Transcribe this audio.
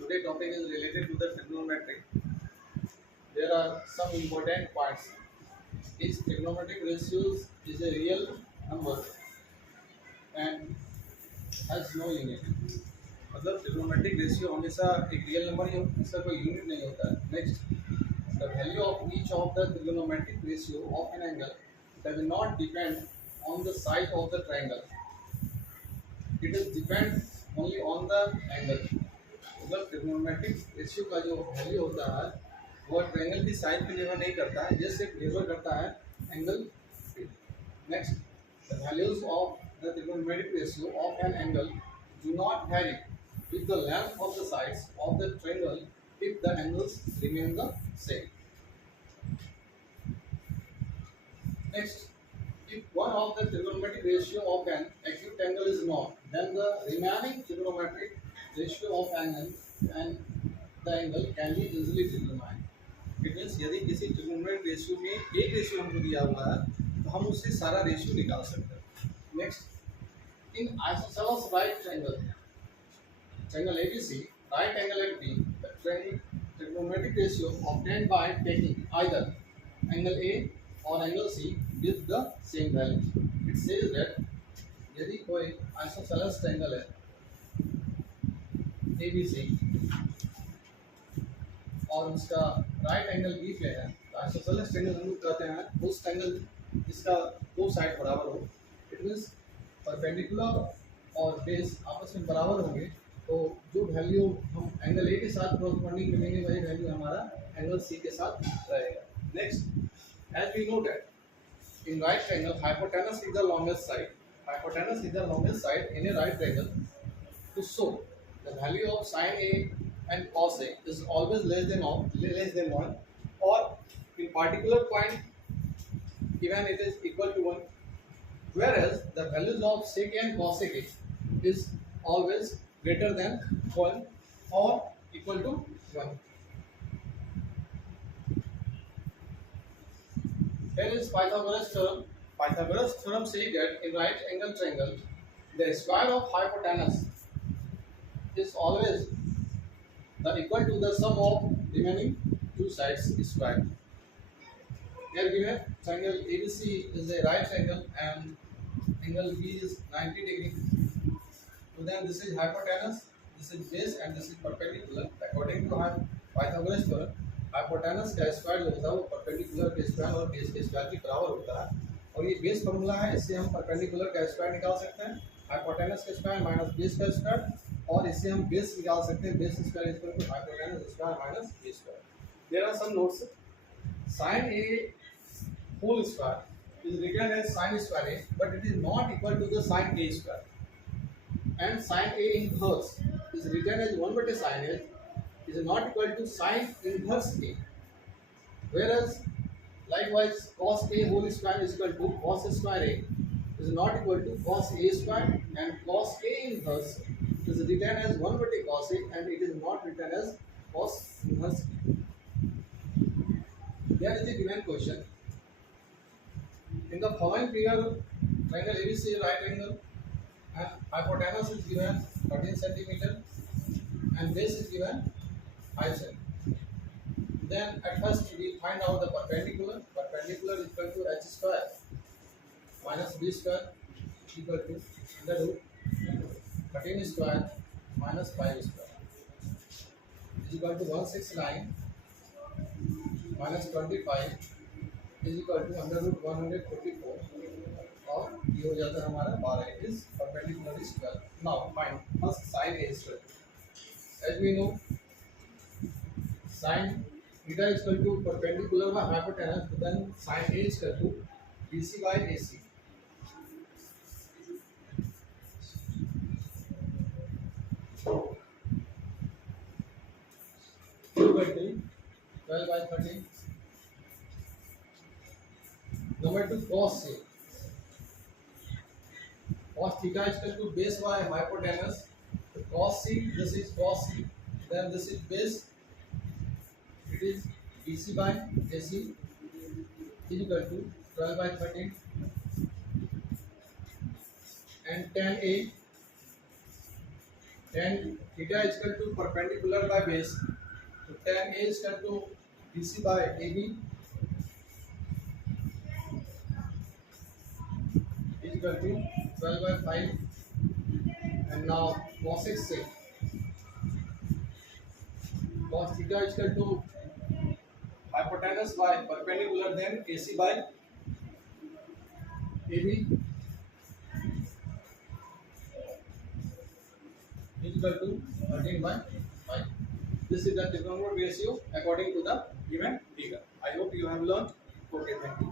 Today topic is related to the trigonometry. There are some important points. Is trigonometric ratios is a real number and has no unit. मतलब trigonometric ratio हमेशा एक real number ही इसका कोई unit नहीं होता है. Next, the value of each of the trigonometric ratio of an angle does not depend on the side of the triangle. It is depend only on the angle. मतलब trigonometric ratio का जो value होता है वो triangle की size पे निर्भर नहीं करता है, ये सिर्फ निर्भर करता है एंगल पे. Next, the values of the trigonometric ratio of an angle do not vary with the length of the sides of the triangle if the angles remain the same. Next, if one of the trigonometric ratio of an acute angle is known, then the remaining trigonometric ratio of angle and the angle can be easily determined. It means यदि किसी trigonometric ratio में एक ratio हमको दिया हुआ है तो हम उससे सारा रेशियो निकाल सकते हैं. Next, in isosceles right triangle ABC, right angle at B, the trigonometric ratio obtained by taking either angle A or angle C with the same value. It says that यदि कोई isosceles triangle है ABC और उसका right angle B पे है, तो isosceles triangle हम लोग कहते हैं उस ट्रायंगल जिसका दो साइड बराबर हो. इट मीन्स परपेंडिकुलर और बेस आपस में बराबर होंगे तो जो वैल्यू हम एंगल ए के साथ कॉरस्पॉन्डिंग मिलेंगे वही वैल्यू हमारा एंगल सी के साथ रहेगा. Next, as we know that in right triangle hypotenuse is the longest side. Hypotenuse is the longest side in a right triangle. To show the value of sine A and cos A is always less than 1 और in particular point even it is equal to 1, whereas the values of sec and cosec is always greater than 1 or equal to 1. Here is Pythagoras theorem. Pythagoras theorem says that in right angle triangle the square of hypotenuse is always the equal to the sum of remaining two sides square. Here given triangle ABC is a right triangle and angle B is 90 degree. So then this is hypotenuse, this is base and this is perpendicular. According to Pythagoras theorem, hypotenuse का square जो होता है वो perpendicular के square और base के square के बराबर होता है. और ये बेस फॉर्मूला है, इससे हम परपेंडिकुलर का स्क्वायर निकाल सकते हैं, हाइपोटेनस का स्क्वायर माइनस बेस का स्क्वायर, और इससे हम बेस निकाल सकते हैं, base square equal to hypotenuse square minus B square. There are some notes. sin a whole square is written as sin square a, but it is not equal to the sin a square. And sin a inverse is written as 1 by sin a is not equal to sin inverse a. Whereas likewise cos a whole square is equal to cos square a is not equal to cos a square, and cos a inverse is written as 1 by cos a and it is not written as cos inverse a. Here is the given question. In the following figure, triangle ABC is right angle and hypotenuse is given 13 centimeter and base is given 5 cm. Then at first we find out the perpendicular. Perpendicular is equal to h square minus b square equal to under root 13 square minus 5 square is equal to 169 minus 25 is equal to under root 144 और ये हो जाता है हमारा 12. It is perpendicular square. Now find first sin a square. As we know, sin theta is equal to perpendicular by hypotenuse, then sin a is equal to BC by AC. Equal to 12 by 13. Number 2, cos A. Cos theta is equal to base by hypotenuse. So cos C, this is cos C. Then this is base. It is BC by AC is equal to 12 by 13. And tan A Tan theta is equal to perpendicular by base. So tan A is equal to BC by AB is equal to 12 by 5. And now cos x से cos theta is equal to hypotenuse by perpendicular then AC by AB is equal to 13 by 5. This is the trigonometric ratio according to the given figure. I hope you have learned. Okay, thank you.